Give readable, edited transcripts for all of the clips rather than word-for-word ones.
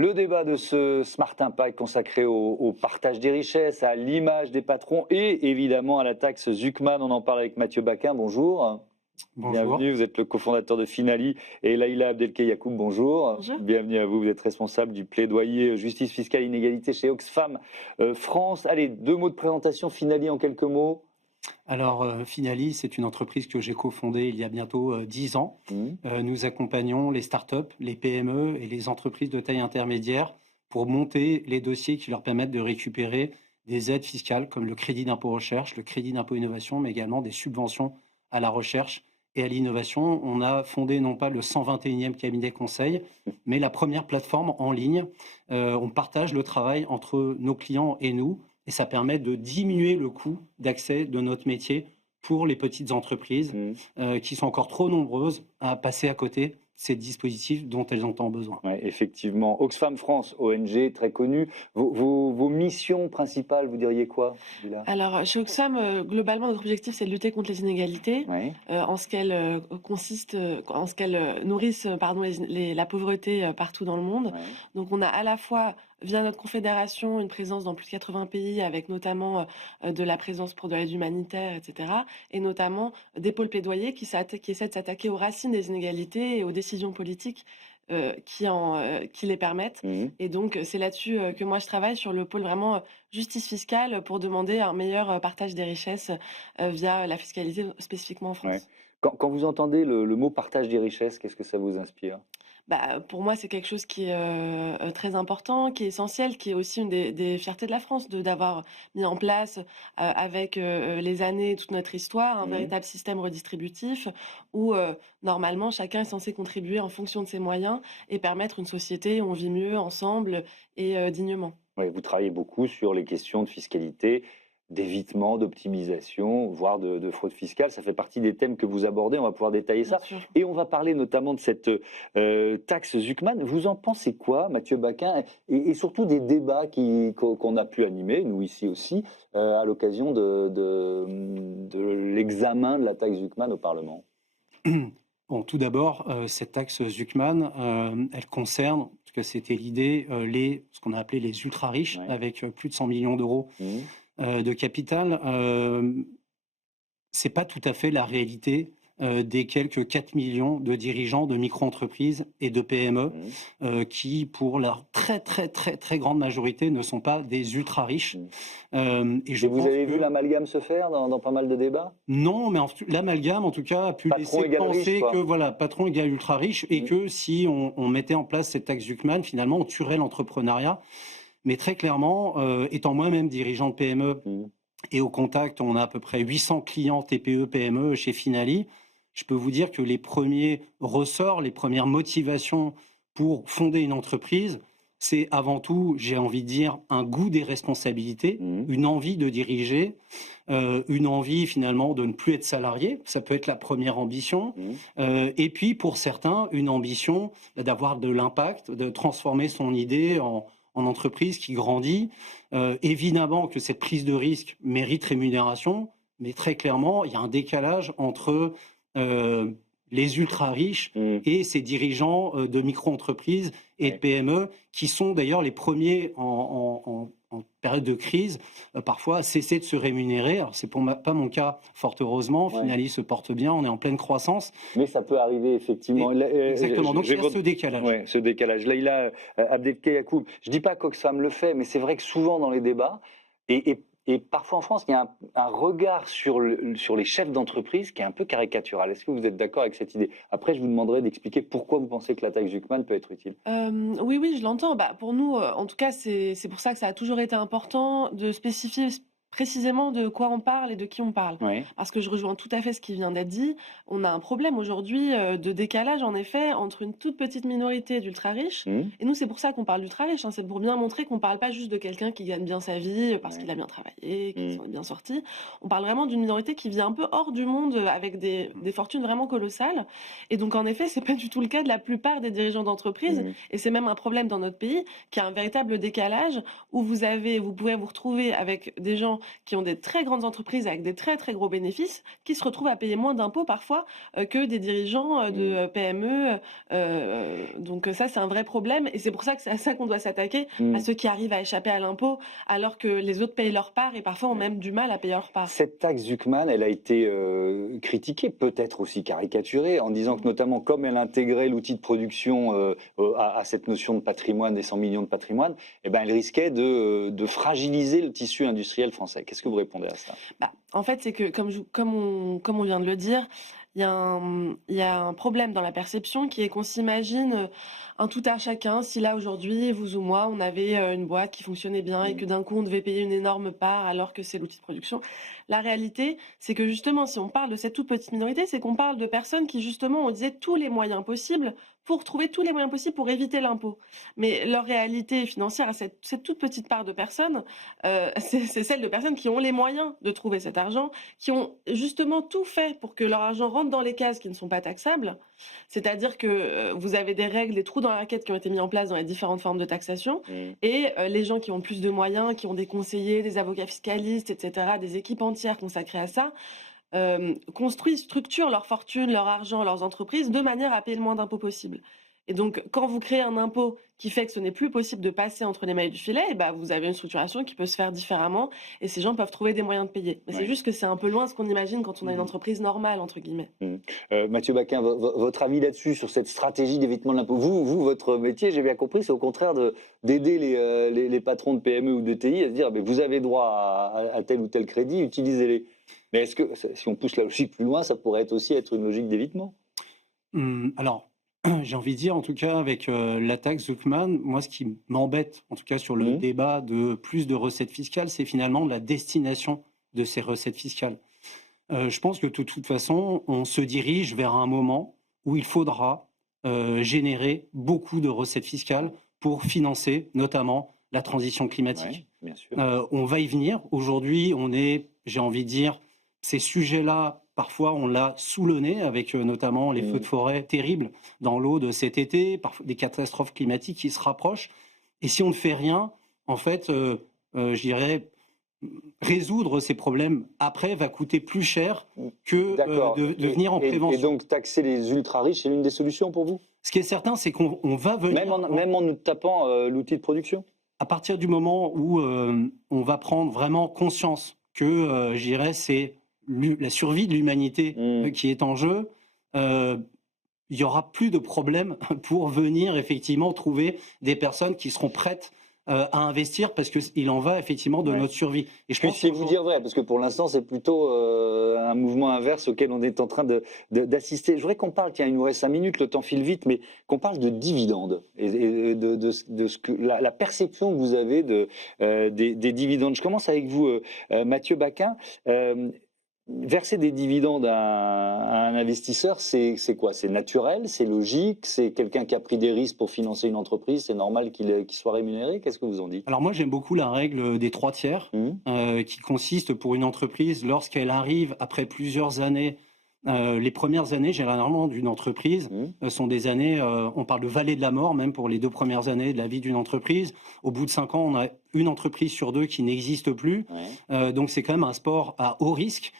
Le débat de ce Smart Impact consacré au partage des richesses, à l'image des patrons et évidemment à la taxe Zuckman. On en parle avec Mathieu Baquin. Bonjour. Bonjour. Bienvenue, vous êtes le cofondateur de Finali et Laïla Abdelkey-Yacoub, bonjour. Bonjour. Bienvenue à vous, vous êtes responsable du plaidoyer justice fiscale inégalité chez Oxfam France. Allez, 2 mots de présentation, Finali en quelques mots. Alors, Finali, c'est une entreprise que j'ai cofondée il y a bientôt 10 ans. Nous accompagnons les startups, les PME et les entreprises de taille intermédiaire pour monter les dossiers qui leur permettent de récupérer des aides fiscales comme le crédit d'impôt recherche, le crédit d'impôt innovation, mais également des subventions à la recherche et à l'innovation. On a fondé non pas le 121e cabinet conseil, mais la première plateforme en ligne. On partage le travail entre nos clients et nous. Et ça permet de diminuer le coût d'accès de notre métier pour les petites entreprises qui sont encore trop nombreuses à passer à côté de ces dispositifs dont elles ont tant besoin. Ouais, effectivement. Oxfam France, ONG très connue. Vos missions principales, vous diriez quoi, Lila? Alors, chez Oxfam, globalement, notre objectif, c'est de lutter contre les inégalités, Ouais. en ce qu'elles en ce qu'elles nourrissent, pardon, la pauvreté partout dans le monde. Ouais. Donc, on a à la fois, via notre confédération, une présence dans plus de 80 pays, avec notamment de la présence pour de l'aide humanitaire, etc. Et notamment des pôles plaidoyers qui essaient de s'attaquer aux racines des inégalités et aux décisions politiques qui les permettent. Mhm. Et donc, c'est là-dessus que moi je travaille, sur le pôle vraiment justice fiscale, pour demander un meilleur partage des richesses via la fiscalité spécifiquement en Ouais. France. Quand vous entendez le mot partage des richesses, qu'est-ce que ça vous inspire? Bah, pour moi, c'est quelque chose qui est très important, qui est essentiel, qui est aussi une des fiertés de la France, d'avoir mis en place, avec les années, toute notre histoire, un Mhm. véritable système redistributif où normalement chacun est censé contribuer en fonction de ses moyens et permettre une société où on vit mieux ensemble et dignement. Ouais, vous travaillez beaucoup sur les questions de fiscalité, d'évitement, d'optimisation, voire de fraude fiscale. Ça fait partie des thèmes que vous abordez. On va pouvoir détailler Bien ça. sûr. Et on va parler notamment de cette taxe Zuckman. Vous en pensez quoi, Mathieu Baquin? Et surtout des débats qu'on a pu animer, nous ici aussi, à l'occasion de l'examen de la taxe Zuckman au Parlement. Bon, tout d'abord, cette taxe Zuckman, elle concerne, parce que c'était l'idée, ce qu'on a appelé les ultra-riches, Ouais. avec plus de 100 millions d'euros Mhm. de capital. C'est pas tout à fait la réalité des quelques 4 millions de dirigeants de micro-entreprises et de PME Mhm. qui, pour leur très, très, très, très grande majorité, ne sont pas des ultra-riches. Mhm. Et Et je vous pense avez vu que l'amalgame se faire dans pas mal de débats? non, mais l'amalgame, en tout cas, a pu Patron laisser égale riche, penser que, quoi. voilà, patron égale ultra-riche et Mhm. que si on mettait en place cette taxe Zuckman, finalement, on tuerait l'entrepreneuriat. Mais très clairement, étant moi-même dirigeant de PME, Mhm. et au contact, on a à peu près 800 clients TPE, PME chez Finali. Je peux vous dire que les premiers ressorts, les premières motivations pour fonder une entreprise, c'est avant tout, j'ai envie de dire, un goût des responsabilités, Mhm. une envie de diriger, une envie finalement de ne plus être salarié. Ça peut être la première ambition. Mhm. Et puis pour certains, une ambition d'avoir de l'impact, de transformer son idée en entreprise qui grandit. Évidemment que cette prise de risque mérite rémunération, mais très clairement, il y a un décalage entre les ultra-riches Mhm. et ces dirigeants de micro-entreprises et de Ouais. PME, qui sont d'ailleurs les premiers en période de crise, parfois à cesser de se rémunérer. Alors, c'est pas mon cas, fort heureusement. Ouais. Finalis se porte bien, on est en pleine croissance. Mais ça peut arriver effectivement. Et, Là, exactement, donc il y a ce décalage. ouais, ce décalage. Laïla Abdelkey Yacoub, je ne dis pas qu'Oxfam le fait, mais c'est vrai que souvent dans les débats, et parfois en France, il y a un regard sur les chefs d'entreprise qui est un peu caricatural. Est-ce que vous êtes d'accord avec cette idée? Après, je vous demanderai d'expliquer pourquoi vous pensez que la taxe Zuckman peut être utile. Oui, oui, je l'entends. Bah, pour nous, en tout cas, c'est pour ça que ça a toujours été important de spécifier précisément de quoi on parle et de qui on parle. Oui. Parce que je rejoins tout à fait ce qui vient d'être dit. On a un problème aujourd'hui, de décalage, en effet, entre une toute petite minorité d'ultra-riches Mhm. et nous, c'est pour ça qu'on parle d'ultra-riches, hein. C'est pour bien montrer qu'on parle pas juste de quelqu'un qui gagne bien sa vie, parce Ouais. qu'il a bien travaillé, qui Mhm. s'en est bien sorti. On parle vraiment d'une minorité qui vit un peu hors du monde, avec des fortunes vraiment colossales. Et donc, en effet, c'est pas du tout le cas de la plupart des dirigeants d'entreprise. Mhm. Et c'est même un problème dans notre pays, qui a un véritable décalage où vous pouvez vous retrouver avec des gens qui ont des très grandes entreprises avec des très, très gros bénéfices, qui se retrouvent à payer moins d'impôts parfois, que des dirigeants, de PME, donc ça, c'est un vrai problème et c'est pour ça que c'est à ça qu'on doit s'attaquer, à Mmh. ceux qui arrivent à échapper à l'impôt, alors que les autres payent leur part et parfois ont même du mal à payer leur part. Cette taxe Zuckman, elle a été, critiquée, peut-être aussi caricaturée, en disant que Mmh. notamment comme elle intégrait l'outil de production, à cette notion de patrimoine, des 100 millions de patrimoine, et ben, elle risquait de fragiliser le tissu industriel français. Qu'est-ce que vous répondez à ça? Bah, en fait, c'est que comme on vient de le dire, il y a un problème dans la perception qui est qu'on s'imagine, un tout à chacun. Si là, aujourd'hui, vous ou moi, on avait, une boîte qui fonctionnait bien et Mmh. que d'un coup, on devait payer une énorme part alors que c'est l'outil de production. La réalité, c'est que justement, si on parle de cette toute petite minorité, c'est qu'on parle de personnes qui justement ont utilisé tous les moyens possibles pour trouver tous les moyens possibles pour éviter l'impôt. Mais leur réalité financière à cette toute petite part de personnes, c'est celle de personnes qui ont les moyens de trouver cet argent, qui ont justement tout fait pour que leur argent rentre dans les cases qui ne sont pas taxables. C'est-à-dire que, vous avez des règles, des trous dans la raquette qui ont été mis en place dans les différentes formes de taxation Mmh. et les gens qui ont plus de moyens, qui ont des conseillers, des avocats fiscalistes et cetera, des équipes entières consacrées à ça, construisent, structurent leur fortune, leur argent, leurs entreprises de manière à payer le moins d'impôts possible. Et donc, quand vous créez un impôt qui fait que ce n'est plus possible de passer entre les mailles du filet, et bah, vous avez une structuration qui peut se faire différemment et ces gens peuvent trouver des moyens de payer. Mais c'est Ouais. juste que c'est un peu loin de ce qu'on imagine quand on a une Mmh. entreprise «normale» entre guillemets. Mmh. Mathieu Baquin, votre avis là-dessus, sur cette stratégie d'évitement de l'impôt? Votre métier, j'ai bien compris, c'est au contraire d'aider les patrons de PME ou de TI à se dire: «Beh, vous avez droit à tel ou tel crédit, utilisez-les». Mais est-ce que si on pousse la logique plus loin, ça pourrait aussi être une logique d'évitement? Alors, j'ai envie de dire, en tout cas, avec la taxe Zuckman, moi, ce qui m'embête, en tout cas, sur le Mmh. débat de plus de recettes fiscales, c'est finalement la destination de ces recettes fiscales. Je pense que de toute façon, on se dirige vers un moment où il faudra générer beaucoup de recettes fiscales pour financer notamment la transition Ouais, climatique. bien sûr. On va y venir. Aujourd'hui, on est, j'ai envie de dire, ces sujets-là, parfois, on l'a sous le nez avec notamment les feux Mmh. de forêt terribles dans l'eau de cet été, parfois des catastrophes climatiques qui se rapprochent. Et si on ne fait rien, en fait, je dirais, résoudre ces problèmes après va coûter plus cher Mmh. que D'accord, de venir en et prévention. donc taxer les ultra riches, c'est l'une des solutions pour vous? Ce qui est certain, c'est qu'on va venir, Même en nous tapant, l'outil de production? à partir du moment où on va prendre vraiment conscience que, je dirais, c'est la survie de l'humanité Mmh. qui est en jeu, euh, il y aura plus de problème pour venir effectivement trouver des personnes qui seront prêtes à investir parce qu'il en va effectivement de Ouais. notre survie. Et je pense Puissiez-vous dire vrai? Parce que pour l'instant, c'est plutôt, un mouvement inverse auquel on est en train d'assister. Je voudrais qu'on parle, tiens, il nous reste 5 minutes, le temps file vite, mais qu'on parle de dividendes et de ce que la perception que vous avez des dividendes. Je commence avec vous, Mathieu Baquin. Verser des dividendes à un investisseur, c'est quoi? C'est naturel? C'est logique? C'est quelqu'un qui a pris des risques pour financer une entreprise, c'est normal qu'il soit rémunéré? Qu'est-ce que vous en dites? Alors moi, j'aime beaucoup la règle des 3 tiers, Mmh. qui consiste pour une entreprise, lorsqu'elle arrive après plusieurs années, les premières années généralement d'une entreprise, Mmh. sont des années, on parle de vallée de la mort même pour les 2 premières années de la vie d'une entreprise. Au bout de 5 ans, on a une entreprise sur 2 qui n'existe plus, Ouais. donc c'est quand même un sport à haut risque,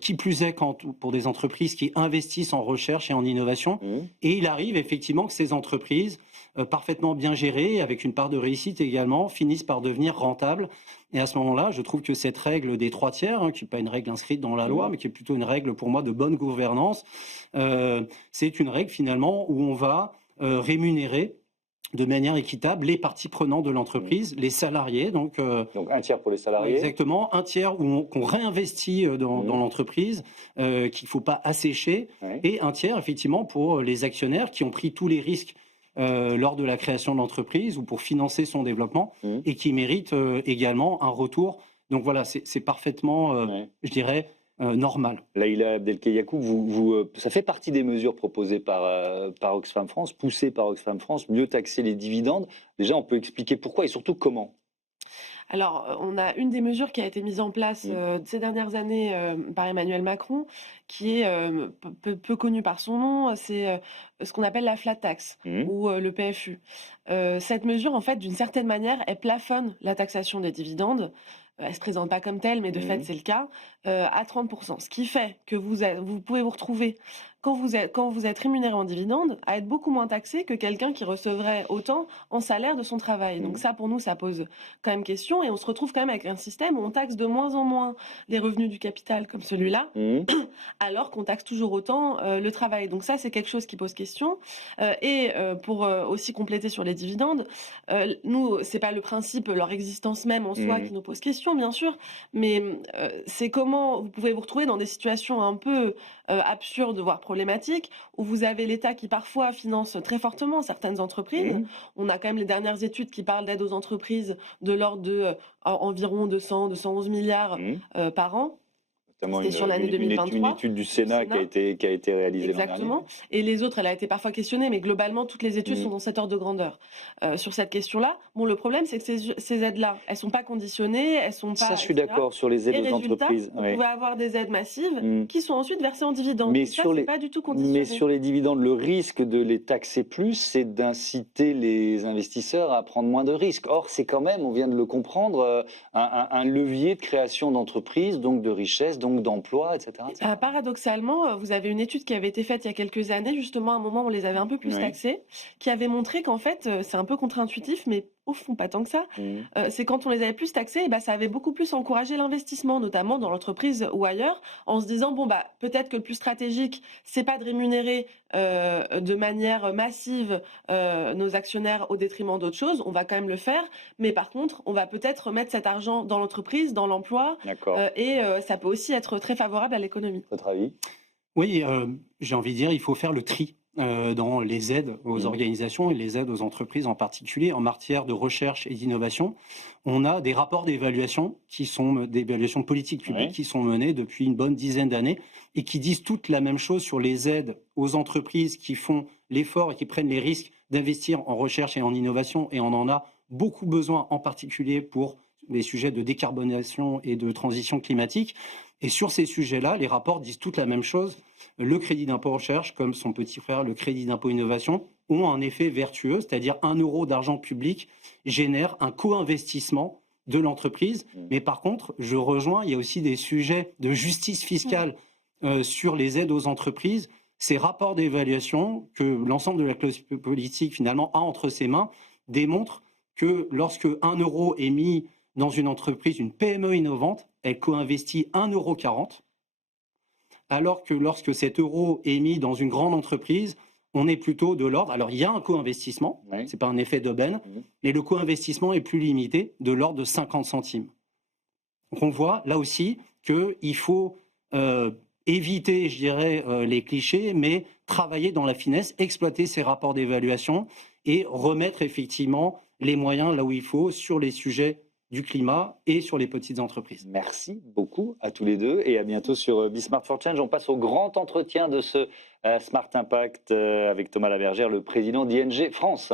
qui plus est quand pour des entreprises qui investissent en recherche et en innovation. Mmh. Et il arrive effectivement que ces entreprises, parfaitement bien gérées, avec une part de réussite également, finissent par devenir rentables. Et à ce moment-là, je trouve que cette règle des 3 tiers, hein, qui n'est pas une règle inscrite dans la loi, Mmh. mais qui est plutôt une règle pour moi de bonne gouvernance, c'est une règle finalement où on va rémunérer de manière équitable les parties prenantes de Mmh. l'entreprise, les salariés, donc Donc un tiers pour les salariés. exactement, un tiers qu'on réinvestit dans Mmh. l'entreprise, qu'il ne faut pas assécher, Ouais. et un tiers effectivement pour les actionnaires qui ont pris tous les risques lors de la création de l'entreprise ou pour financer son développement Mmh. et qui méritent également un retour. Donc voilà, c'est parfaitement, Ouais. je dirais, normal. Laïla Abdelkayacou, ça fait partie des mesures proposées par Oxfam France, poussées par Oxfam France, mieux taxer les dividendes. Déjà, on peut expliquer pourquoi et surtout comment? Alors, on a une des mesures qui a été mise en place, Mmh. ces dernières années, par Emmanuel Macron, qui est, peu connue par son nom, c'est, ce qu'on appelle la flat tax Mmh. ou, le PFU. Cette mesure, en fait, d'une certaine manière, elle plafonne la taxation des dividendes, elle ne se présente pas comme telle, mais de fait, c'est le cas, à 30%. Ce qui fait que vous pouvez vous retrouver, quand vous êtes rémunéré en dividende, à être beaucoup moins taxé que quelqu'un qui recevrait autant en salaire de son travail. Donc ça, pour nous, ça pose quand même question. Et on se retrouve quand même avec un système où on taxe de moins en moins les revenus du capital comme celui-là, alors qu'on taxe toujours autant le travail. Donc ça, c'est quelque chose qui pose question. Pour aussi compléter sur les dividendes, nous, c'est pas le principe, leur existence même en soi qui nous pose question, bien sûr, mais c'est comment vous pouvez vous retrouver dans des situations un peu absurdes, voire problématiques, où vous avez l'État qui parfois finance très fortement certaines entreprises. On a quand même les dernières études qui parlent d'aide aux entreprises de l'ordre de environ 211 milliards par an. Notamment C'était sur l'année 2023. une étude du Sénat qui a été réalisée l'an dernier. Exactement. Et les autres, elle a été parfois questionnée, mais globalement, toutes les études sont dans cet ordre de grandeur. Sur cette question-là, bon, le problème, c'est que ces aides-là, elles sont pas conditionnées, elles sont pas... Ça, je suis etc. d'accord sur les aides Et aux résultat, entreprises. vous Oui. pouvez avoir des aides massives qui sont ensuite versées en dividendes. Mais Et ça, sur c'est les- pas du tout conditionné. Mais sur les dividendes, le risque de les taxer plus, c'est d'inciter les investisseurs à prendre moins de risques. Or, c'est quand même, on vient de le comprendre, un levier de création d'entreprises, donc de richesse, donc d'emplois, etc. etc. Paradoxalement, vous avez une étude qui avait été faite il y a quelques années, justement, à un moment où on les avait un peu plus Oui. taxés, qui avait montré qu'en fait, c'est un peu contre-intuitif, mais au fond, pas tant que ça. C'est quand on les avait plus taxés, et bah, ça avait beaucoup plus encouragé l'investissement, notamment dans l'entreprise ou ailleurs, en se disant, bon, bah, peut-être que le plus stratégique, c'est pas de rémunérer de manière massive nos actionnaires au détriment d'autres choses, on va quand même le faire, mais par contre, on va peut-être mettre cet argent dans l'entreprise, dans l'emploi, D'accord. ça peut aussi être très favorable à l'économie. Votre avis? Oui, j'ai envie de dire, il faut faire le tri dans les aides aux organisations et les aides aux entreprises en particulier en matière de recherche et d'innovation. On a des rapports d'évaluation qui sont des évaluations de politique publique qui sont menées depuis une bonne dizaine d'années et qui disent toutes la même chose sur les aides aux entreprises qui font l'effort et qui prennent les risques d'investir en recherche et en innovation, et on en a beaucoup besoin, en particulier pour les sujets de décarbonation et de transition climatique. Et sur ces sujets-là, les rapports disent toutes la même chose. Le crédit d'impôt recherche, comme son petit frère, le crédit d'impôt innovation, ont un effet vertueux, c'est-à-dire 1 euro d'argent public génère un co-investissement de l'entreprise. Mais par contre, je rejoins, il y a aussi des sujets de justice fiscale sur les aides aux entreprises. Ces rapports d'évaluation que l'ensemble de la classe politique finalement a entre ses mains démontrent que lorsque 1 euro est mis dans une entreprise, une PME innovante, elle co-investit 1,40 €, alors que lorsque cet euro est mis dans une grande entreprise, on est plutôt de l'ordre. Alors, il y a un co-investissement, ce n'est pas un effet d'aubaine, mais le co-investissement est plus limité, de l'ordre de 50 centimes. Donc, on voit là aussi qu'il faut éviter, je dirais, les clichés, mais travailler dans la finesse, exploiter ces rapports d'évaluation et remettre effectivement les moyens là où il faut sur les sujets du climat et sur les petites entreprises. Merci beaucoup à tous les deux et à bientôt sur Be Smart for Change. On passe au grand entretien de ce Smart Impact avec Thomas Labergère, le président d'ING France.